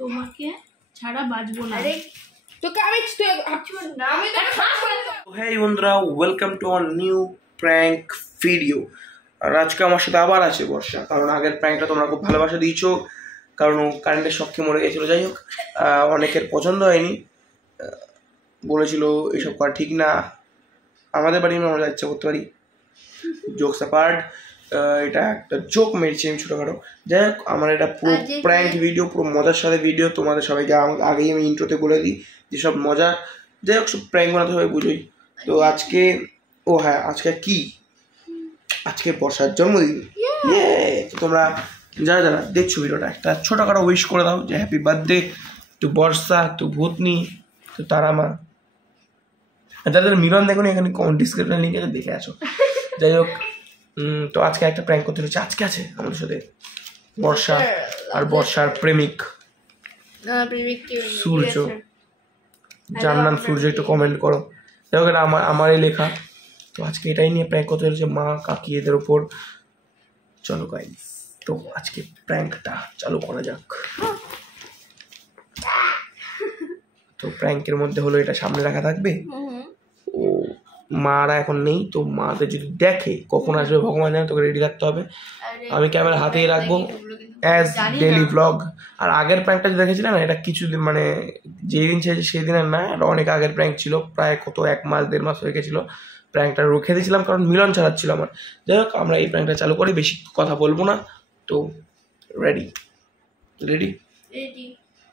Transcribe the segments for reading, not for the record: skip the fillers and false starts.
তোমাকে ছাড়া বাঁচবো না। তোকে আমি না আমি হেই বন্ধুরা, welcome to our new prank video. আর আজকে আমার সাথে আবার আছে বর্ষা, কারণ আগের প্র্যাঙ্কটা তোমরা খুব ভালোবাসা দিয়েছো, কারণ কারেন্টের শখে মরে গেছিলো। যাই হোক, অনেকের পছন্দ হয়নি, বলেছিল এসব করা ঠিক না। আমাদের বাড়ি আমরা ইচ্ছা করতে পারি, জোকস অ্যাপার্ট, এটা একটা জোক মেরেছি আমি ছোটোখাটো। যাই হোক, আমার এটা পুরো প্র্যাঙ্ক ভিডিও, পুরো মজার সাথে ভিডিও। তোমাদের সবাইকে আগেই আমি ইন্ট্রোতে বলে দিই যে সব মজা। যাই হোক, সব প্র্যাঙ্ক বানাতে হবে বুঝোই। তো আজকে আজকে কি, আজকে বর্ষার জন্মদিন। তোমরা যারা যারা দেখছো ভিডিওটা, একটা ছোটোখাটো উইশ করে দাও যে happy birthday to Barsha, to Bhootni, to Tarama. যারা যারা মিলন দেখো এখানে ডিসক্রিপশন লিঙ্ক আছে, দেখে আসো। যাই হোক, তো আজকে একটা প্র্যাঙ্ক করতে হচ্ছে। আজকে আছে আমাদের সাথে বর্ষা আর বর্ষার প্রেমিক সূর্য। যার নাম সূর্য, একটু কমেন্ট করো। যাই হোক, এটা আমারই লেখা। তো আজকে এটাই নিয়ে প্র্যাঙ্ক করতে হচ্ছে, মা কাকি এদের ওপর। চলো গাইস, তো আজকে প্র্যাঙ্কটা চালু করা যাক। তো প্র্যাঙ্কের মধ্যে হলো এটা সামনে রাখা থাকবে। ও মারা এখন নেই, তো মাদের যদি দেখে কখন আসবে ভগবান জানে, তোকে রেডি থাকতে হবে। আমি ক্যামেরা হাতেই রাখবো অ্যাজ ডেইলি ব্লগ। আর আগের প্র্যাঙ্কটা যে দেখেছিলাম না, এটা কিছুদিন মানে যেই দিন ছেড়েছে সেই দিনের না, এটা অনেক আগের প্র্যাঙ্ক ছিল, প্রায় কত 1 মাস 1.5 মাস হয়ে গেছিলো। প্র্যাঙ্কটা রুখে দিয়েছিলাম কারণ মিলন চালাচ্ছিল আমার। যাই হোক, আমরা এই প্র্যাঙ্কটা চালু করি, বেশি কথা বলবো না। তো রেডি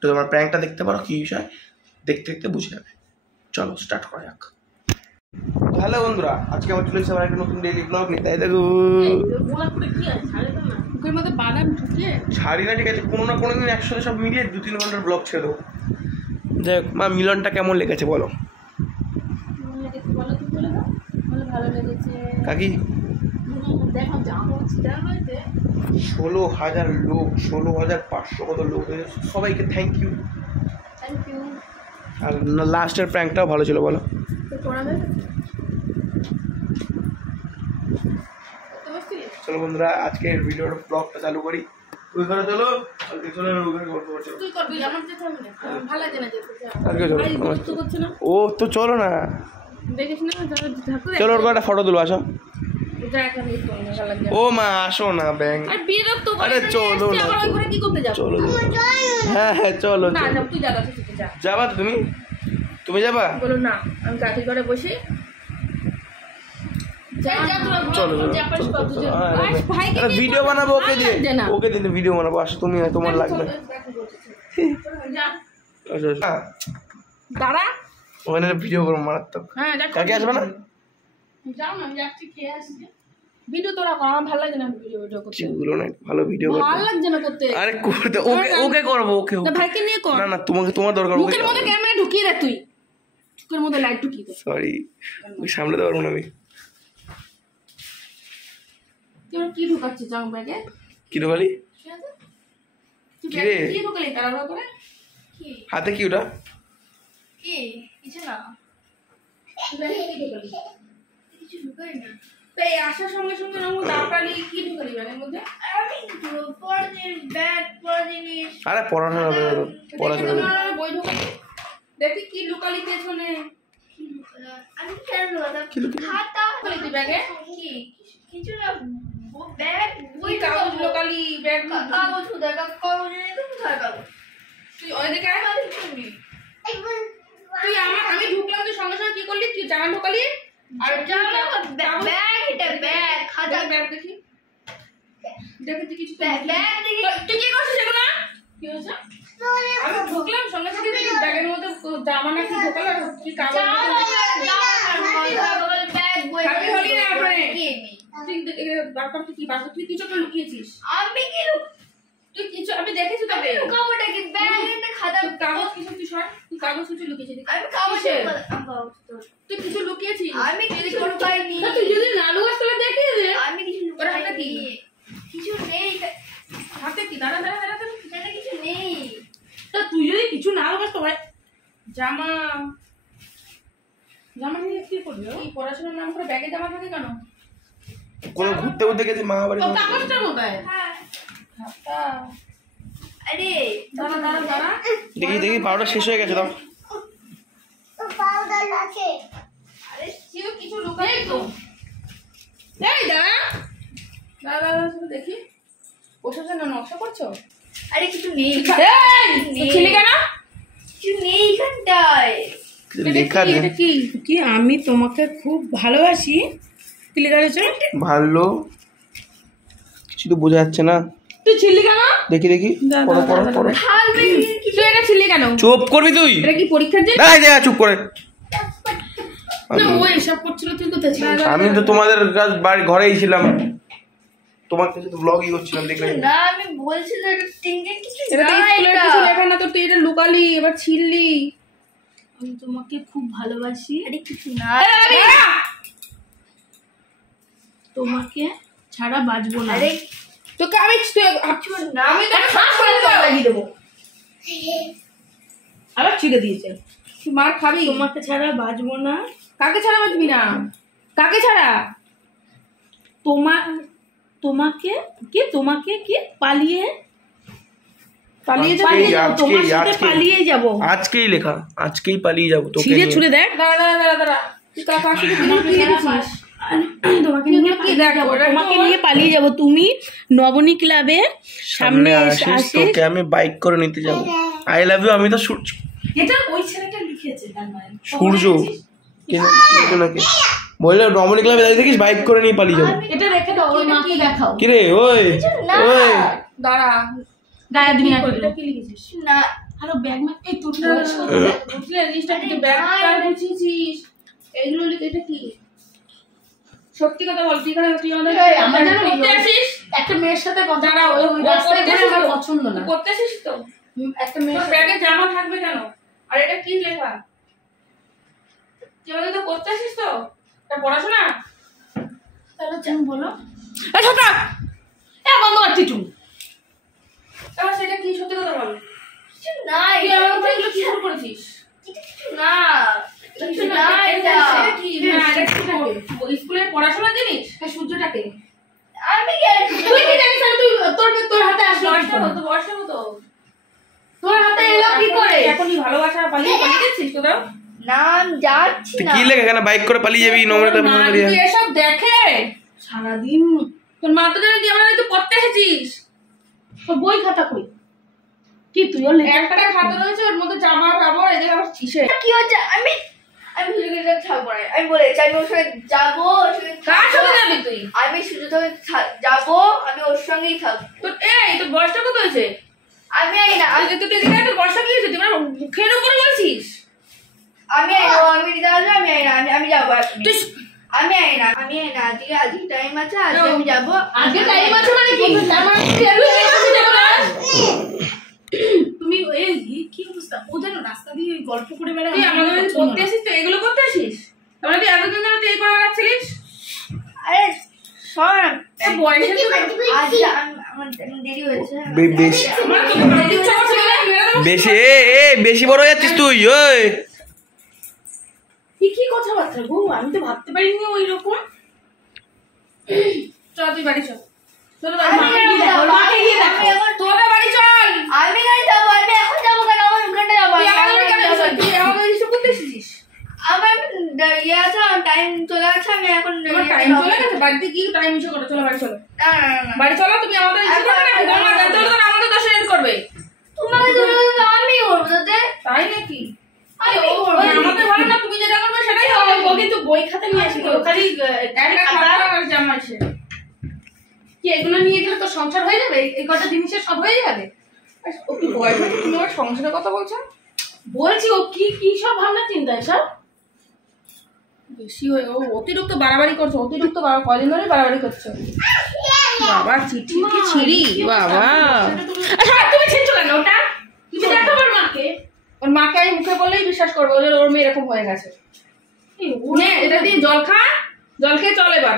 তো তোমার প্র্যাঙ্কটা দেখতে পারো, কী বিষয় দেখতে দেখতে বুঝে যাবে। চলো স্টার্ট করা যাক। হ্যালো বন্ধুরা, আজকে আমার চলে এসেছে আমার একটা নতুন ডেইলি ব্লগ নিয়ে। তাই দেখো ছাড়ি না, ঠিক আছে, কোনো না কোনো দিন একসাথে সব মিলিয়ে 2-3 ঘন্টার ব্লগ ছেড়ে দেবো। যাই হোক, মা মিলনটা কেমন লেগেছে বলো। কাকি 16,000 লোক, 16,500 কত লোক, সবাইকে থ্যাংক ইউ। আর লাস্টের প্র্যাঙ্কটাও ভালো ছিল বলো। চলো বন্ধুরা, আজকের ভিডিওর ব্লগটা চালু করি। তুই করে চলো, ও তো চলো না, চলো ওর একটা ফটো তুলো, আসো। ও মা আসো না, ব্যাং, আরে চলো না, চলো, হ্যাঁ চলো, যাবা তো তুমি যাবা? বলো না, আমি কাকির ঘরে বসে ভিডিও বানাবো, ওকে দিন ভিডিও বানাবো। আসো তুমি, তোমার লাগবে দাঁড়া, ওখানে ভিডিও করবো মারাত্মক। কাকে আসবে না? যাও না, আমি যাচ্ছি, খেয়ে আসছি। ভিডিও তোরা কর, আমার ভালো লাগে না ভিডিও করতে। যেগুলো না ভালো ভিডিও করতে ভালো লাগছে না করতে। আরে করতে ওকে করবো, ওকে ভাইকে নিয়ে কর। না তোমার দরকার। মুখের মধ্যে ক্যামেরা ঢুকিয়ে দে, তুই মুখের মধ্যে লাইট ঢুকিয়ে দে। সরি, ওকে সামলাতে পারবো না আমি। তুই কি ঢুকাচ্ছিস জাম ব্যাগে? কি ঢুকালি? কি রে কি ঢুকালি তাড়াহুড়ো করে? কি হাতে কি ওটা? কি কিছু না, ব্যাগে কি ঢুকালি? কিছু ঢুকাই না। এই আসার সঙ্গে সঙ্গে না দাপালি কি ঢুকালি ব্যাগের মধ্যে? আমি পড়ার ব্যাগ পড়িস। আরে পড়াশোনা বই ঢুকালি। দেখি কি লুকালি পেছনে। কি লুকালা? আমি কেন লুকালাম? খাতা ঢুকালি ব্যাগে? কি কিছু না, ব্যাগ বই কাগজ লুকালি, ব্যাগ কাগজ কোথায়? কাগজ নেই তো, কোথায় কাগজ? তুই ওইদিকে আয়, তুই আমি ঢুকলাম, তুই সঙ্গে সঙ্গে কি করলি? তুই জামা ঢুকালি আর ব্যাগ, এটা ব্যাগ, খাতা ব্যাগ দেখি তুই কিছু ব্যাগ দেখি, তুই কি করছিস এগুলো? কি হচ্ছে? আমি ঢুকলাম সঙ্গে সঙ্গে ব্যাগের মধ্যে জামা না কি ঢোকালো, কি কাগজ ব্যাগ বই হলি না আপনি কি বাসা তুই কিছু একটা লুকিয়েছিস। আমি কি তুই কিছু আমি দেখেছি তবে লুকাবোটা কি ব্যাগে খাতা কাগজ কিছু তুই সর, তুই কাগজ কিছু লুকিয়েছিস। আমি কাগজ তুই কিছু লুকিয়েছিস। আমি কিছু লুকাইনি। তুই যদি না লুকাস তাহলে দেখিয়ে দে। আমি কিছু লুকাইনি, কিছু নেই হাতে। কি দাঁড়া কিছু নেই। তা তুই যদি কিছু না লুকাস তো ভাই জামা নিয়ে কি করবি? এই পড়াশোনার নাম করে ব্যাগে জামা থাকে কেন? কোনো ঘুরতে গেছে মা বাড়ি। কাগজটা কোথায়? হ্যাঁ খাতা আরে দাঁড়া দাঁড়া দাঁড়া, দেখি দেখি পাউডার শেষ হয়ে গেছে, দাও। আরে কেউ কিছু লুকাই তো। এই দাঁড়া দাঁড়া দাঁড়া, দেখি ওসব যেন নকশা করছো। আরে কিছু নেই, এই ছেলে কেন? কিছু নেই এখানটায়। লেখা দে। এটা কি কি আমি তোমাকে খুব ভালোবাসি, কি লেখা রয়েছে? ভালো কিছু তো বোঝা যাচ্ছে না। তুই ছিলি কেন? দেখি দেখি, পড়ো পড়ো পড়ো। থাকবে কি? তুই এটা ছিলি কেন? চুপ করবি তুই। এটা কি পরীক্ষার জন্য? দাঁড়াই যা, চুপ করে। না, ও এসব করছিল, তুই কোথায় ছিলিস? আমি তো তোমাদের বাড়ি ঘরেই ছিলাম, তোমার কাছে তো ব্লগই করছিলাম, দেখলে। না আমি বলছি তো এটা টিঙ্গে কিছু এটা তো না, স্কুলের এটা। কিছু লেখা না, তো তুই এটা লুকালি, এবার ছিললি। আমি তোমাকে খুব ভালোবাসি, আরে কিছু না, তোমাকে ছাড়া বাঁচবো না। আরে তোকে আমি না, আমি তোকে ফাঁস করে লাগিয়ে দেবো। আবার ছিঁড়ে দিয়েছে। তুই মার খাবি। তোমাকে ছাড়া বাঁচবো না। কাকে ছাড়া বাঁচবি না? কাকে ছাড়া? তোমাকে কি পালিয়ে পালিয়ে যাবো। আজকেই লেখা, আজকেই পালিয়ে যাবো তোকে ছিঁড়ে নিয়ে। ছুড়ে দেখ। দাঁড়া দাঁড়া দাঁড়া দাঁড়া, তুই কার সাথে কি লিখেছিস? তোমাকে নিয়ে পালিয়ে যাব। তুমি নবনী ক্লাবে সামনে আসিস, তোকে আমি বাইক করে নিতে যাব। I love you. আমি তো সূর্য। এটা ওই ছেলেটা লিখেছে তার মানে। সূর্য সূর্য নাকি বললে রমণী ক্লাবে দাঁড়িয়ে থাকিস, বাইক করে নিয়ে পালিয়ে যাবো। এটা রেখে দাও, ওর মাকে দেখাও। কি রে ওই না। ওই দাঁড়া, গায়ে দিবি না। এটা কি লিখেছিস? না হ্যালো ব্যাগ মা, এই তোর বুঝলে জিনিসটা কি? ব্যাগ কার বুঝিয়েছিস? এইগুলো লিখে এটা কি? সত্যি কথা বল, তুই এখানে তুই আমাদের করতে আসিস? একটা মেয়ের সাথে কথা ওই রাস্তায় ঘুরে আমার পছন্দ না। করতে আসিস তো? একটা মেয়ের ব্যাগে জামা থাকবে কেন? আর এটা কি লেখা? তুই আমাদের তো করতে আসিস তো? এটা পড়াশোনা? তাহলে তুমি বলো। এই ছোটা, বন্ধ কর টিটু। এবার সেটা কি? সত্যি কথা বল। কিছু না, তুই এটা আমার এগুলো কি শুরু করেছিস? কিছু না, কিছু না, এটা কি? না, এটা কি থাকে? স্কুলের পড়াশোনার জিনিস? সূর্যটাকে আমি কি আর- তুই কি জানিস? আমি তোর হাতে আসলো বয়সটা কত? তোর হাতে এলো কি করে? এখনই ভালোবাসা পালিয়ে যাচ্ছিস তোরা? না আমি যাচ্ছি তুই না। কি লেখা এখানে বাইক করে পালিয়ে যাবি? নমনীয় ক্লাবে মা দাঁড়িয়ে। যদি এসব দেখে সারাদিন। তোর মা তো জানি তুই আমরা হয়তো পড়তে এসেছিস। তোর বই খাতা কই? কি তুইও একটা খাতা রয়েছে, ওর মধ্যে জামা কাপড়, এদিকে আবার চিসে। কি হচ্ছে? আমি সুযোগের সাথে থাকবো না। আমি বলেছি আমি ওর সঙ্গে যাবো, ওর সঙ্গে কার সাথে থাকবো। যাবি তুই? আমি সুযোগ যাবো, আমি ওর সঙ্গেই থাকবো। তোর তোর বয়সটা কত হয়েছে? আমি আই না, তোর তোর বয়সটা কি হয়েছে? তুই আমার মুখের উপরে বলছিস? আমি আই না, আমি রিজাল্ট আমি আই না, আমি যাবো এখন। তুই আমি আই না, আজকে টাইম আছে, আজকে আমি যাবো। আগে টাইম আছে মানে কি? তার মানে তুই এমনি যাবো না? তুমি এই কি অবস্থা? ও যেন রাস্তা দিয়ে গল্প করে বেড়ায়। তুই আমাদের করতে আসিস তো? এগুলো করতে আসিস? তাহলে তুই এতদিন ধরে তুই এই করে বেড়াচ্ছিলিস? আরে শোন, বয়সে তো আজ আমার দেরি হয়েছে। বেশি আমার তো বড় ইচ্ছা করছে না, মেরে দেবো। বেশি বেশি বড় হয়ে যাচ্ছিস তুই। ওই কি কথাবার্তা গো? আমি তো ভাবতে পারিনি ওই রকম। চল তুই বাড়ি চল। চল বাড়ি আমি মাকে গিয়ে দেখো, মাকে গিয়ে দেখো। তোরা বাড়ি চল। আমি গাড়ি যাবো, আমি এখন যাবো কেন? আমার ওখানটা যাবো। তুই আমাদের কেন এসেছিস? তুই আমাদের এসব করতে এসেছিস? আমার ইয়ে আছে, আমার টাইম চলে গেছে, আমি এখন তোমার টাইম চলে গেছে? বাড়িতে কি টাইম ইস্যু করো? চলো বাড়ি চলো। না না না, না। বাড়ি চলো, তুমি আমাদের ইস্যু করবে না? তোমার জানতে হলে তো আমাদের দোষে এড করবে। তোমাকে চলে গেলে তো আমি করবো তাতে। তাই নাকি? আমি করবো। আমাদের ভালো না, তুমি যেটা করবে সেটাই হবে। ও কিন্তু বই খাতা নিয়ে আসবে, ও খালি একটা খাতা আর জামা আসে। কি এগুলো নিয়ে গেলে তো সংসার হয়ে যাবে? এই কটা জিনিসের সব হয়ে যাবে? ও কি বয়স হয়েছে, তুমি ওর সংসারের কথা বলছো? বলছি ও কি কি সব ভাবনা চিন্তা এসব? বেশি হয়ে ও অতিরিক্ত বাড়াবাড়ি করছো, অতিরিক্ত কদিন ধরে বাড়াবাড়ি করছো। বাবা চিঠি কি ছিড়ি বাবা। তুমি ছিড়ছো কেন ওটা? তুমি দেখো ওর মাকে। ওর মাকে আমি মুখে বললেই বিশ্বাস করবো যে ওর মেয়ে এরকম হয়ে গেছে। নে এটা দিয়ে জল খা, জল খেয়ে চল এবার।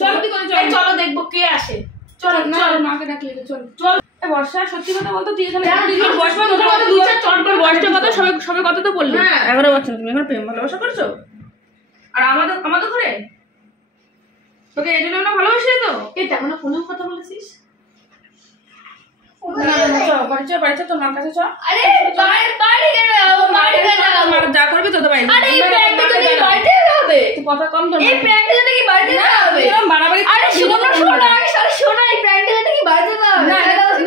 চল কি করে? চল চলো দেখবো কে আসে। চল না, ওর মাকে ডাকলে চল চল। বর্ষা সত্যি কথা বলতো, তুই এখানে বয়সটা কত? সবে কত তো বললি? 11 বছর। তুমি এখন প্রেম ভালোবাসা করছো? আর আমাদের ঘরে তোকে এই জন্য আমরা ভালোবাসি তো? এই তেমন ফোনেও কথা বলেছিস? বাড়িতে তোর মার কাছে চ। আরে বাড়ি কেন যাবো? বাড়ি কেন যাবো? যা করবি তো ভাই। আরে এই প্র্যাঙ্কটা তো কি বাড়িতে হবে? তুই কথা কম তো। এই প্র্যাঙ্কটা তো কি বাড়িতে হবে? বাড়াবাড়ি। আরে শোনো এই প্র্যাঙ্কটা তো কি বাড়িতে হবে?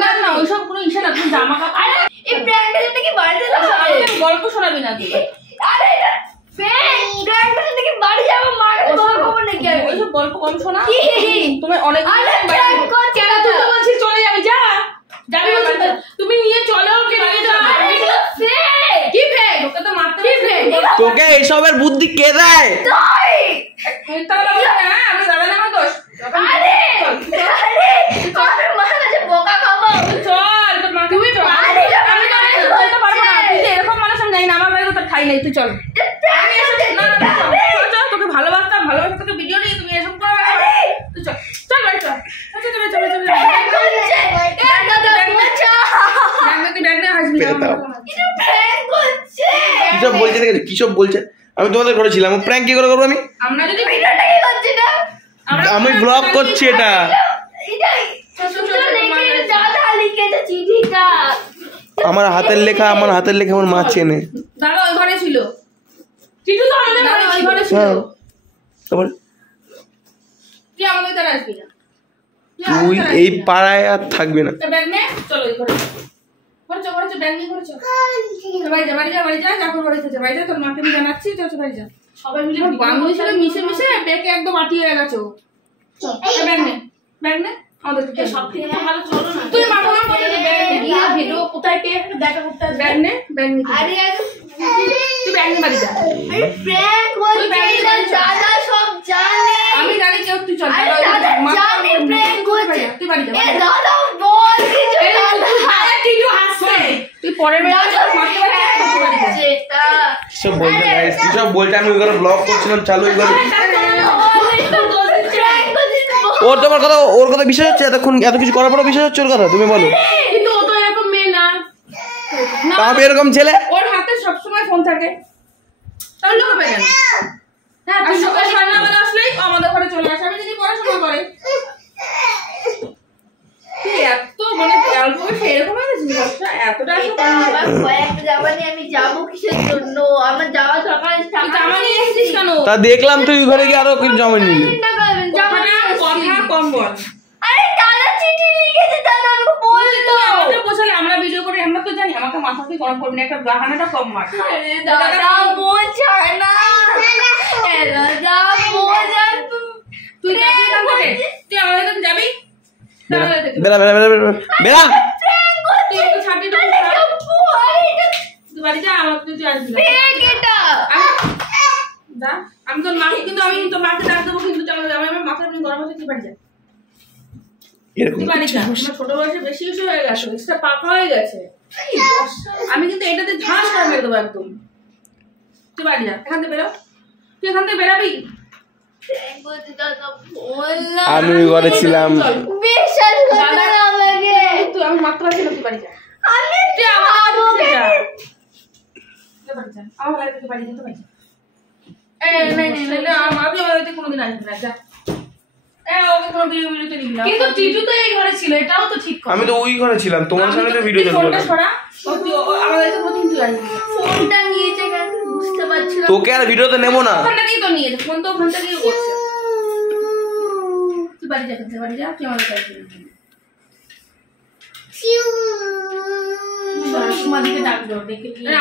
না না ওইসব কোনো ইসে না, তুমি জামা কাপড়। আরে এই প্র্যাঙ্কটা তো কি বাড়িতে হবে? গল্প শোনাবি না তুই। আরে এটা প্র্যাঙ্কটা তো কি বাড়ি যাবো? মার বাবা খবর নাকি? ওইসব গল্প কম শোনা। কি তুমি অনেক প্র্যাঙ্ক করছ কেন? তুই তো বলছিস চলে যাবি, যা যাবি বলছিস তো। তুমি নিয়ে চলো ওকে, নিয়ে চলো। আরে এটা ফেক। কি ফেক? ওকে তো মারতে হবে। তোকে এসবের বুদ্ধি কে দেয়? তুই তাহলে হ্যাঁ আমি দাদা নামা দোষ। আরে আমার মা কাছে বোকা খাবো। চল তোর মা তুমি আরে আমি বলতে পারবো না। তুই যে এরকম মানুষ আমি জানি না, আমার বাড়িতে তোর ঠাই নেই, তুই চল। আমি এসব না চল, তোকে ভালোবাসতাম, ভালোবাসা তোকে ভিডিও নিয়ে তুমি এসব করবে না। তুই চল চল বাড়ি চল। কিসব বলছে দেখেছো? কিসব বলছে? আমি তোমাদের ঘরে ছিলাম, প্র্যাঙ্ক কি করে করবো আমি? আমরা যদি আমি ব্লগ করছি এটা। আমার হাতের লেখা আমার মা চেনে। দাদা ওই ঘরে ছিল, টিটু তো আমাদের ঘরে ছিল। তারপর তুই আমাদের দ্বারা আসবি না, তুই এই পাড়ায় আর থাকবি না। ব্যাগ নে, চলো এই ঘরে ঘরে ব্যাগ নিয়ে ঘরে চল। বাড়ি যা চাকর বাড়িতে যা, বাড়ি যা, তোর মাকে আমি জানাচ্ছি, চল বাড়ি যা। সবাই মিলে বান্ধবী ছিল, মিশে ব্যাগে একদম আটিয়ে গেছো। ব্যাগ নে আমাদের সব থেকে ভালো। চলো না তুই মাথা ভিডিও কোথায় পেয়ে দেখা করতে আসবে। ব্যাগ নে আরে তুই ব্যাগ নে বাড়ি যা। আরে প্র্যাঙ্ক হচ্ছে, দাদা সব জানে। আমি জানি কেউ, তুই চল। আরে দাদা জানে প্র্যাঙ্ক হচ্ছে, তুই বাড়ি যা। এ দাদা বল কিছু। আরে টিটু হাসছে, তুই পরের বেলা মাকে বাড়ি যা। যেটা সব বলছে গাইস, কি সব বলছে? আমি ওই ঘরে ব্লগ করছিলাম, চালু ওই ঘরে। ওর কথা বিশ্বাস হচ্ছে? এতক্ষণ এত কিছু করার পরও বিশ্বাস হচ্ছে ওর কথা? তুমি বলো। কিন্তু ও তো এরকম মেয়ে না। আমি এরকম ছেলে? ওর হাতে সবসময় ফোন থাকে, তাহলে হবে কেন? হ্যাঁ, তুই সকাল সন্ধ্যাবেলা আসলেই আমাদের ঘরে চলে আসে। আমি যদি পড়াশোনা করে তুই এত মানে অল্প বয়সে এরকম হয়ে গেছিস? এতটা কয়েকটা জামানে আমি যাবো কিসের জন্য? আমার যাওয়া দরকার। জামা নিয়ে এসেছিস কেন? তা দেখলাম তুই ওই ঘরে গিয়ে আরো কিছু জমা নিলি। কথা কম বল। আরে দাদা চিঠি লিখেছে, দাদা আমাকে বলতো। আমাকে বোঝালে আমরা ভিডিও করে, আমরা তো জানি। আমাকে মাথাতে গরম করবি না, একটা গাহানাটা কম মার। আরে দাদা বোঝায় না, দাদা বোঝা। তুই যাবি এখান থেকে? তুই আমাদের কাছে যাবি? বেড়া তুই একটু ছাড়বি না? তুই বাড়ি যা, আমার তুই আসবি না। আমি তোর মাকে, কিন্তু আমি তোর মাকে ডাক দেবো, কিন্তু আমার মাথার এমনি গরম আছে। তুই বাড়ি যা, তুই বাড়ি যা। আমার ছোট বয়সে বেশি হয়ে গেছে, এক্সট্রা পাকা হয়ে গেছে। আমি কিন্তু এটাতে ঝাঁস করে মেরে দেবো একদম। তুই বাড়ি যা, এখান থেকে বেরো। তুই এখান থেকে বেরাবি। আমি ওই ঘরে ছিলাম। বিশ্বাস করো আমাকে। তুই আমি মারতে পারছি না, তুই বাড়ি যা। আমি তুই আমার বাড়ি যা। আমার বাড়ি থেকে বাড়ি যেতে পারি। আমি বাড়িতে কোনোদিন আসবি না, যা। কিন্তু টিটু তো এই ঘরে ছিল, এটাও তো ঠিক। আমি তো ওই ঘরে ছিলাম, তোমার সামনে তো ভিডিও চলছিল। ফোনটা নিয়েছে কেন বুঝতে পারছি না। তোকে আর ভিডিওতে নেবো না। ফোনটা কি তো নিয়েছে? ফোন তো ওখানটা দিয়ে করছে। তুই বাড়ি যা, বাড়ি যা, তুই আমাদের কাছে।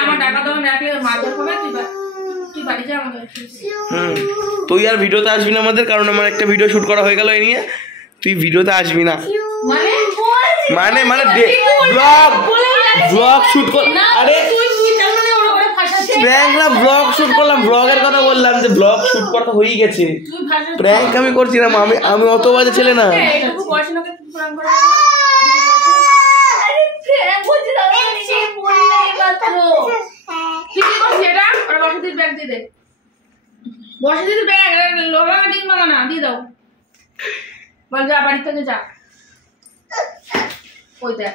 আমার টাকা দেওয়া নাকি মারধর হবে? তুই বাড়ি যা আমাদের। তুই আর ভিডিওতে আসবি না আমাদের, কারণ আমার একটা ভিডিও শুট করা হয়ে গেল এই নিয়ে। তুই ভিডিওতে আসবি না মানে ব্লগ শুট কর। আরে প্র্যাঙ্ক না, ব্লগ শুট করলাম। ব্লগের কথা বললাম যে ব্লগ শুট করা হয়ে গেছে, প্র্যাঙ্ক আমি করছিলাম। আমি অত বাজে ছেলে না। বাড়ি থেকে যা, ওই দেখ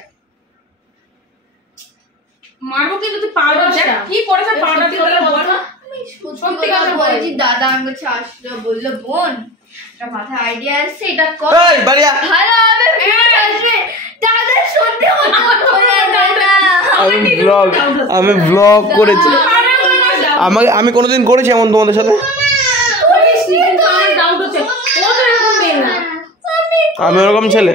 মারবো কিন্তু তুই পাউডার কি করেছে? পাউডার দিয়ে বল। সত্যি কথা বলছি, দাদা আমার কাছে আসলো, বললো বোন একটা মাথায় আইডিয়া আসছে, এটা কর, এই বাড়িয়া ভালো হবে, আসবে। দাদা আমি ব্লগ করেছি। আমি কোনোদিন করেছি এমন তোমাদের সাথে? আমি ওরকম ছেলে?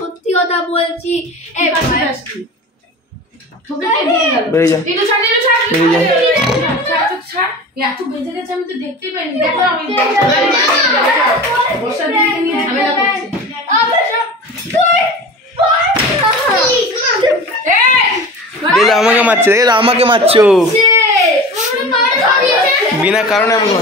সত্যি কথা বলছি। এত বেজে গেছে আমি তো দেখতেই পাইনি। দেখো আমি আমাকে মারছে, আমাকে মারছো বিনা কারণে। আমাকে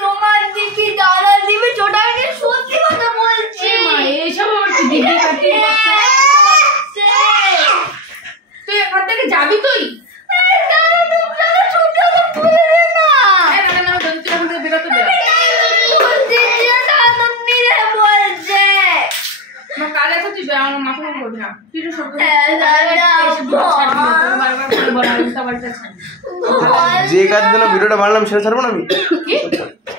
তোমার দিকে দাদা দিবে ছোটাকে সত্যি কথা বলছি। এইসব আমার কি দিদি কাটি তুই এখান থেকে যাবি? তুই যে কাজ জন্য ভিডিওটা বানালাম সেটা ছাড়বো না আমি?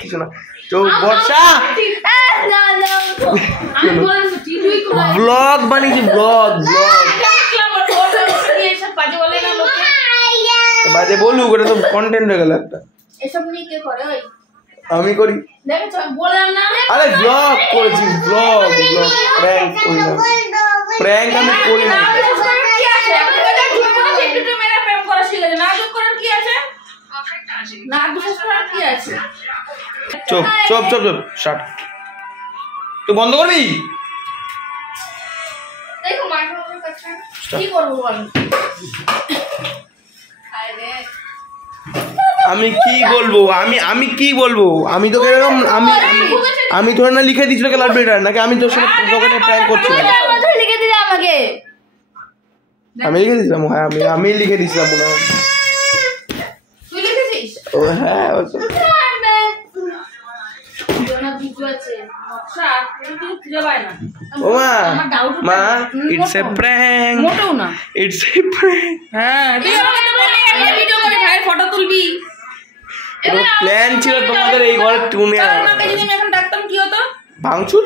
কিছু না তো বর্ষা ব্লগ বানিয়েছি, ব্লগ বাজে বলুক, ওটা তো কন্টেন্ট হয়ে গেল একটা। এসব নিয়ে কে করে? আমি করি। দেখেছো বললাম না? আরে ব্লগ করেছি, ব্লগ প্র্যাঙ্ক করি না, প্র্যাঙ্ক আমি করি না। চুপ চুপ চুপ চুপ শাট। তুই বন্ধ করবি? কি করবো বল? আমি কি বলবো? আমি কি বলবো? আমি তোকে এরকম আমি ধরে না লিখে দিচ্ছি তোকে লাভ লেটার, নাকি আমি তোর সাথে তোকে প্র্যাঙ্ক করছিলাম? লিখে দিলে আমাকে? আমি লিখে দিয়েছিলাম, হ্যাঁ আমি লিখে দিয়েছিলাম মনে হয়। তুই লিখেছিস? ও হ্যাঁ ও মা ইটস এ প্র্যাঙ্ক। মোটেও না, ইটস এ প্র্যাঙ্ক। হ্যাঁ তুই আমাকে তো বললি একটা ভিডিও করে ভাইয়ের ফটো তুলবি। এটা প্ল্যান ছিল তোমাদের এই ঘরে টুনে আমাকে যদি আমি এখন ডাকতাম কি হতো? ভাঙচুর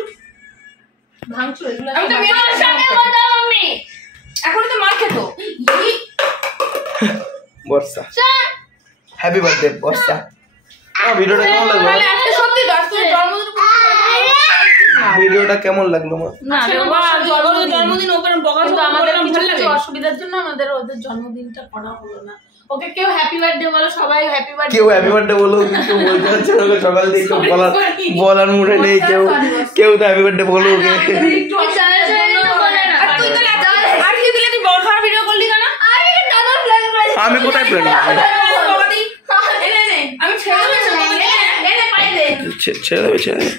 এগুলো আমি তো মেয়ের সাথে কথা বলনি, এখন তো মার খেতো। বর্ষা হ্যাপি বার্থডে বর্ষা। ভিডিওটা কেমন লাগলো? আজকে সত্যি ভিডিওটা কেমন লাগলো মা? না জন্মদিন ওখানে বকা তো আমাদের কিছু অসুবিধার জন্য আমাদের ওদের জন্মদিনটা করা হলো না। ওকে কেউ হ্যাপি বার্থডে বলো, সবাই হ্যাপি বার্থডে। কেউ হ্যাপি বার্থডে বলো, কিছু বলতে হচ্ছে না, সকাল থেকে কেউ বলার মুডে নেই। কেউ তো হ্যাপি বার্থডে বলো ওকে। আমি কোথায় প্ল্যান ছেড়ে দেবে ছেড়ে দেবে।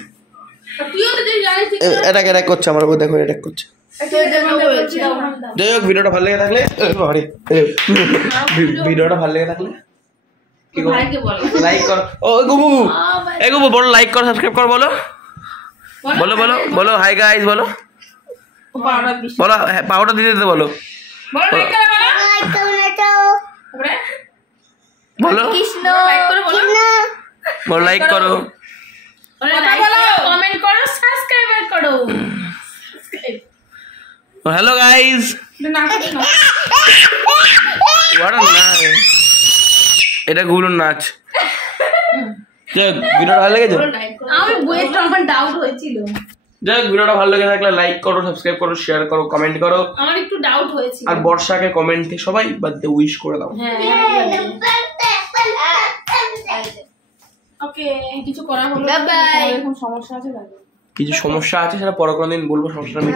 এটা করছে আমার উপর, দেখো এটা করছে। যাই হোক ভিডিওটা ভালো লেগে থাকলে কি করো? লাইক করো। ও গুবু এই গুবু বলো লাইক করো, সাবস্ক্রাইব করো, বলো বলো বলো বলো হাই গাইস বলো বলো পাউডার দিতে দিতে বলো বলো বলো লাইক করো, কমেন্ট করো, সাবস্ক্রাইব করো। হ্যালো গাইস, এটা গুলোর নাচ। ভিডিওটা ভালো লেগেছে? আমি বইয়ের আমার ডাউট হয়েছিল। যাই ভিডিওটা ভালো লেগে থাকলে লাইক করো, সাবস্ক্রাইব করো, শেয়ার করো, কমেন্ট করো। আমার একটু ডাউট হয়েছিল। আর বর্ষাকে কমেন্টে সবাই বার্থডে উইশ করে দাও। ওকে, কিছু করা হলো? এখন সমস্যা আছে, কিছু সমস্যা আছে সেটা পরে কোনোদিন বলবো, সমস্যা নেই।